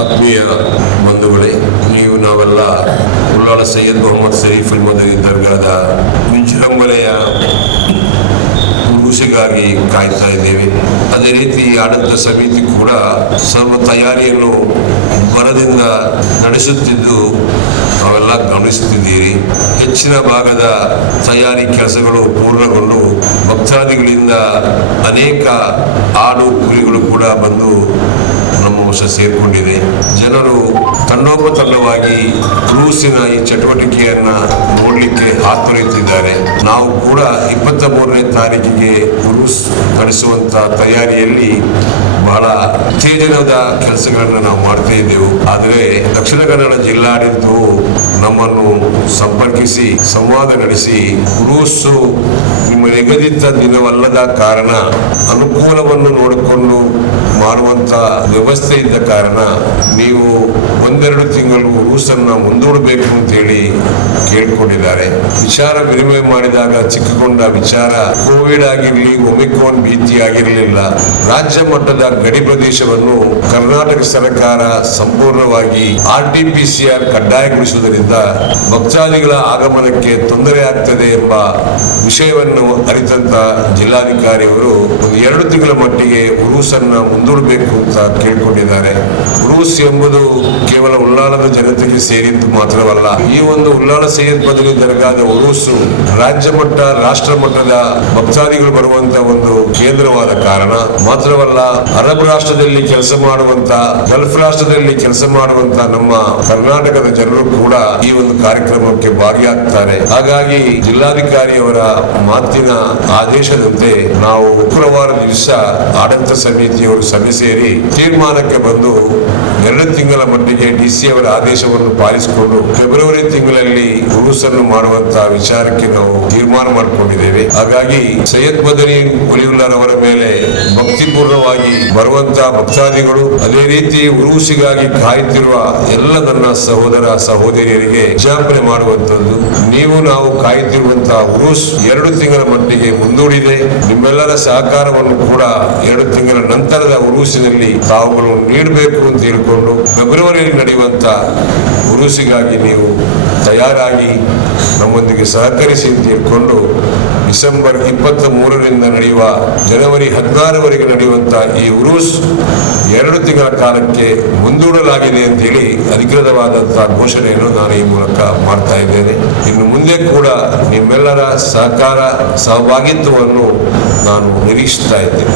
ಆತ್ಮೀಯ ಬಂಧುಗಳೇ, ನಾವೆಲ್ಲ ಉಳ್ಳಾಳ ಸೈಯದ್ ಮೊಹಮ್ಮದ್ ಶರೀಫ್ ಅಲ್ ಮದನಿ ದರ್ಗಾದ ವಿಜೃಂಭಣೆಯ ಉರುಸಿಗಾಗಿ ಕಾಯ್ತಾ ಇದ್ದೇವೆ. ಅದೇ ರೀತಿ ಆಡಳಿತ ಸಮಿತಿ ಕೂಡ ಸರ್ವ ತಯಾರಿಯನ್ನು ಭರದಿಂದ ನಡೆಸುತ್ತಿದ್ದು ನಾವೆಲ್ಲ ಗಮನಿಸುತ್ತಿದ್ದೀರಿ. ಹೆಚ್ಚಿನ ಭಾಗದ ತಯಾರಿ ಕೆಲಸಗಳು ಪೂರ್ಣಗೊಂಡು ಭಕ್ತಾದಿಗಳಿಂದ ಅನೇಕ ಆಡು ಕುರಿಗಳು ಕೂಡ ಬಂದು ನಮ್ಮ ವಶ ಸೇರಿಕೊಂಡಿದೆ. ಜನರು ತಂಡೋಪತಂಡವಾಗಿ ಉರುಸಿನ ಈ ಚಟುವಟಿಕೆಯನ್ನ ನೋಡಲಿಕ್ಕೆ ಹಾತೊರೆಯುತ್ತಿದ್ದಾರೆ. ನಾವು ಕೂಡ 23ನೇ ತಾರೀಕಿಗೆ ಉರುಸ್ ನಡೆಸುವಂತ ತಯಾರಿಯಲ್ಲಿ ಬಹಳ ಉತ್ತೇಜನದ ಕೆಲಸಗಳನ್ನು ನಾವು ಮಾಡ್ತಾ ಇದ್ದೆವು. ಆದರೆ ದಕ್ಷಿಣ ಕನ್ನಡ ಜಿಲ್ಲಾಡಳಿತವು ನಮ್ಮನ್ನು ಸಂಪರ್ಕಿಸಿ ಸಂವಾದ ನಡೆಸಿ ಉರುಸು ನಿಮ್ಮ ನಿಗದಿತ ದಿನವಲ್ಲದ ಕಾರಣ ಅನುಕೂಲವನ್ನು ನೋಡಿಕೊಂಡು ಮಾಡುವಂತ ವ್ಯವಸ್ಥೆ ಇದ್ದ ಕಾರಣ ನೀವು 1-2 ತಿಂಗಳು ಉರುಸನ್ನ ಮುಂದೂಡಬೇಕು ಅಂತೇಳಿ ಕೇಳಿಕೊಂಡಿದ್ದಾರೆ. ವಿಚಾರ ವಿನಿಮಯ ಮಾಡಿದಾಗ ಚಿಕ್ಕಕೊಂಡ ವಿಚಾರ ಕೋವಿಡ್ ಆಗಿರಲಿ, ಒಮಿಕ್ರಾನ್ ಭೀತಿ ಆಗಿರಲಿಲ್ಲ. ರಾಜ್ಯ ಮಟ್ಟದ ಗಡಿ ಪ್ರದೇಶವನ್ನು ಕರ್ನಾಟಕ ಸರ್ಕಾರ ಸಂಪೂರ್ಣವಾಗಿ RT-PCR ಕಡ್ಡಾಯಗೊಳಿಸುವುದರಿಂದ ಭಕ್ತಾದಿಗಳ ಆಗಮನಕ್ಕೆ ತೊಂದರೆ ಆಗ್ತದೆ ಎಂಬ ವಿಷಯವನ್ನು ಅರಿತಂತ ಜಿಲ್ಲಾಧಿಕಾರಿಯವರು 2 ತಿಂಗಳ ಮಟ್ಟಿಗೆ ಉರುಸನ್ನ ಮುಂದೂಡಬೇಕು ಅಂತ ಕೇಳಿಕೊಂಡಿದ್ದಾರೆ. ಉರುಸ್ ಎಂಬುದು ಕೇವಲ ಉಳ್ಳಾಳದ ಜನತೆಗೆ ಸೇರಿದ್ದು ಮಾತ್ರವಲ್ಲ. ಈ ಒಂದು ಉಳ್ಳಾಳ ಸೈಯದ್ ಮದನಿ ದರ್ಗಾದ ಉರುಸು ರಾಜ್ಯ ಮಟ್ಟ, ರಾಷ್ಟ್ರ ಮಟ್ಟದ ಭಕ್ತಾದಿಗಳು ಬರುವಂತ ಒಂದು ಕೇಂದ್ರವಾದ ಕಾರಣ ಮಾತ್ರವಲ್ಲ, ಅರಬ್ ರಾಷ್ಟ್ರದಲ್ಲಿ ಕೆಲಸ ಮಾಡುವಂತ, ಗಲ್ಫ್ ರಾಷ್ಟ್ರದಲ್ಲಿ ಕೆಲಸ ಮಾಡುವಂತ ನಮ್ಮ ಕರ್ನಾಟಕದ ಜನರು ಕೂಡ ಈ ಒಂದು ಕಾರ್ಯಕ್ರಮಕ್ಕೆ ಭಾಗಿಯಾಗ್ತಾರೆ. ಹಾಗಾಗಿ ಜಿಲ್ಲಾಧಿಕಾರಿಯವರ ಮಾತಿನ ಆದೇಶದಂತೆ ನಾವು ಶುಕ್ರವಾರ ದಿವಸ ಆಡಳಿತ ಸಮಿತಿಯವರು ಸಭೆ ಸೇರಿ ತೀರ್ಮಾನಕ್ಕೆ ಬಂದು 2 ತಿಂಗಳ ಮಟ್ಟಿಗೆ DC ಅವರ ಆದೇಶವನ್ನು ಪಾಲಿಸಿಕೊಂಡು ಫೆಬ್ರವರಿ ತಿಂಗಳಲ್ಲಿ ಉರುಸನ್ನು ಮಾಡುವಂತಹ ವಿಚಾರಕ್ಕೆ ನಾವು ತೀರ್ಮಾನ ಮಾಡಿಕೊಂಡಿದ್ದೇವೆ. ಹಾಗಾಗಿ ಸೈಯದ್ ಮದನಿ ಒಲಿಯುಲ್ಲಾಹರವರ ಮೇಲೆ ಭಕ್ತಿಪೂರ್ಣವಾಗಿ ಬರುವಂತಹ ಭಕ್ತಾದಿಗಳು, ಅದೇ ರೀತಿ ಉರುಸಿಗಾಗಿ ಕಾಯುತ್ತಿರುವ ಎಲ್ಲ ನನ್ನ ಸಹೋದರ ಸಹೋದರಿಯರಿಗೆ ವಿಜ್ಞಾಪನೆ ಮಾಡುವಂತದ್ದು, ನೀವು ನಾವು ಕಾಯುತ್ತಿರುವಂತಹ ಉರುಸ್ 2 ತಿಂಗಳ ಮಟ್ಟಿಗೆ ಮುಂದೂಡಿದೆ. ನಿಮ್ಮೆಲ್ಲರ ಸಹಕಾರವನ್ನು ಕೂಡ 2 ತಿಂಗಳ ನಂತರದ ಉರುಸಿನಲ್ಲಿ ತಾವುಗಳು ನೀಡಬೇಕು ಅಂತ ಹೇಳಿಕೊಂಡು ಫೆಬ್ರವರಿಯಲ್ಲಿ ನಡೆಯುವಂತ ಉರುಸಿಗಾಗಿ ನೀವು ತಯಾರಾಗಿ ನಮ್ಮೊಂದಿಗೆ ಸಹಕರಿಸಿ ಅಂತ ಹೇಳಿಕೊಂಡು ಡಿಸೆಂಬರ್ 23ರಿಂದ ನಡೆಯುವ ಜನವರಿ 16ರವರೆಗೆ ನಡೆಯುವಂತಹ ಈ ಉರುಸ್ 2 ತಿಂಗಳ ಕಾಲಕ್ಕೆ ಮುಂದೂಡಲಾಗಿದೆ ಅಂತ ಹೇಳಿ ಅಧಿಕೃತವಾದಂತಹ ಘೋಷಣೆಯನ್ನು ನಾನು ಈ ಮೂಲಕ ಮಾಡ್ತಾ ಇದ್ದೇನೆ. ಇನ್ನು ಮುಂದೆ ಕೂಡ ನಿಮ್ಮೆಲ್ಲರ ಸಹಕಾರ, ಸಹಭಾಗಿತ್ವವನ್ನು ನಾನು ನಿರೀಕ್ಷಿಸ್ತಾ ಇದ್ದೇನೆ.